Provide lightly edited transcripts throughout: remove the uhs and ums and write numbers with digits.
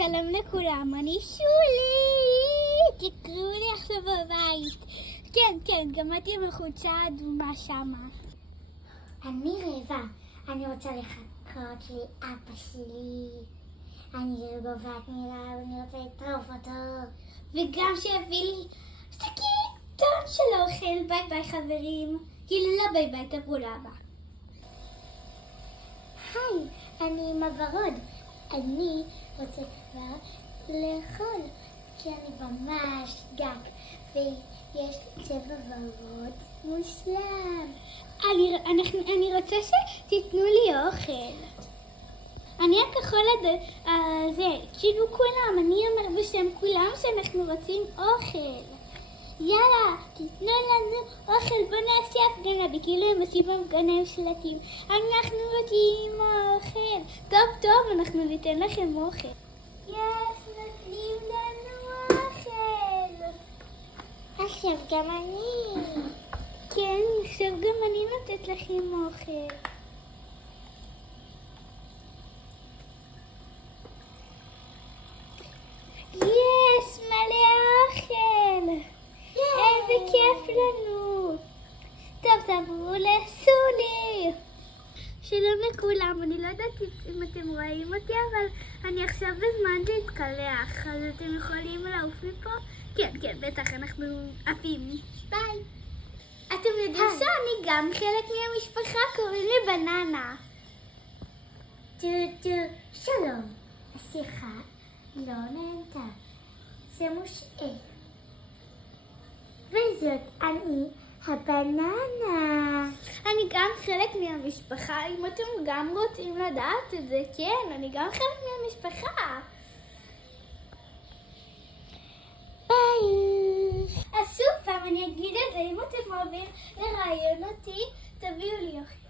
שלום לכולם, אני שולי, תקראו לי עכשיו בבית. כן, גם את עם החולצה האדומה שמה. אני רבע, אני רוצה לחכות לאבא שלי. אני גובעת מילה ואני רוצה לטרוף אותו. וגם שיביא לי סכין טון של אוכל. ביי ביי חברים. כאילו לא ביי ביי, תבואו לאבא. היי, אני עם הוורוד. אני רוצה כבר לאכול, כי אני ממש גג, ויש לי צבע ורוד מושלם. אני רוצה שתיתנו לי אוכל. אני הכחול הזה, כאילו כולם, אני אומר בשם כולם שאנחנו רוצים אוכל. יאללה, תיתנו לנו אוכל, בוא נעשה הפגנה, וכאילו הם עושים הפגנה עם שלטים. אנחנו רוצים אוכל. טוב, אנחנו ניתן לכם אוכל. נותנים לנו אוכל. עכשיו גם אני. כן, עכשיו גם אני נותנת לכם אוכל. מלא אוכל. איזה כיף לנו. טוב, תעברו לסולי. שלום לכולם, אני לא יודעת אם אתם רואים אותי, אבל אני עכשיו בזמן להתקלח, אז אתם יכולים לעוף מפה? כן, בטח, אנחנו עפים. ביי. אתם יודעים שאני גם חלק מהמשפחה, קוראים לי בננה. שלום, השיחה לא נהנתה. זה מושעה. וזאת אני הבננה. אני גם חלק מהמשפחה, אם אתם גם רוצים לדעת את זה, כן, אני גם חלק מהמשפחה. ביי. אז שוב פעם אני אגיד את זה, אם אתם אוהבים לראיין אותי, תביאו לי אוכל.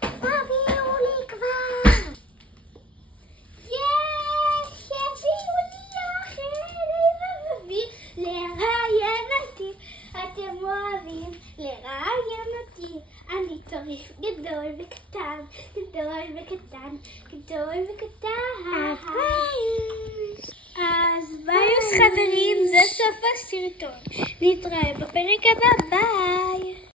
תביאו לי כבר. אתם אוהבים לראיין אותי, אני צריך גדול וקטן, אז ביי חברים, זה סוף הסרטון, נתראה בפרק הבא, ביי.